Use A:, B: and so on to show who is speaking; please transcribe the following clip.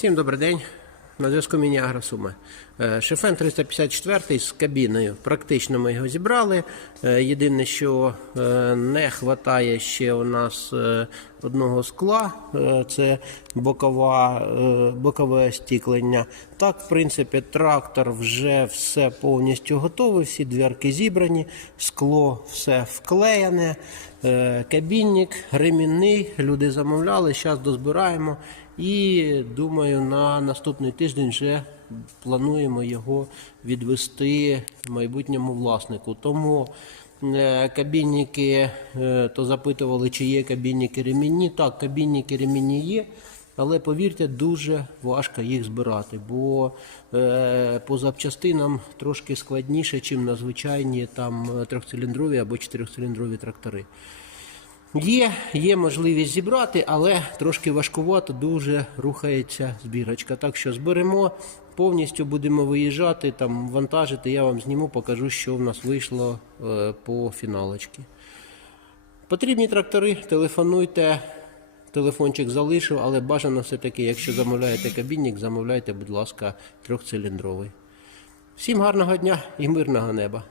A: Всім добрий день. На зв'язку міні Агросуми. Е, Шефен 354 з кабіною. Практично ми його зібрали. Е, Єдине, що е, не вистачає ще у нас одного скла, е, це бокова, е, бокове остіклення. Так, в принципі, трактор вже все повністю готовий, всі дверки зібрані, скло все вклеєне, е, кабінник ремінний. Люди замовляли, зараз дозбираємо. І думаю, на наступний тиждень вже плануємо його відвести майбутньому власнику. Тому кабінники, е, то запитували, чи є кабінники ремінні. Так, кабінники ремінні є. Але повірте, дуже важко їх збирати, бо е, по запчастинам трошки складніше, ніж на звичайні там е, трьохциліндрові або чотирьохциліндрові трактори. Є, є можливість зібрати, але трошки важкувато, дуже рухається збірочка. Так що зберемо, повністю будемо виїжджати, там вантажити. Я вам зніму, покажу, що в нас вийшло е, по фіналочці. Потрібні трактори, телефонуйте. Телефончик залишив, але бажано все-таки, якщо замовляєте кабінник, замовляйте, будь ласка, трьохциліндровий. Всім гарного дня і мирного неба!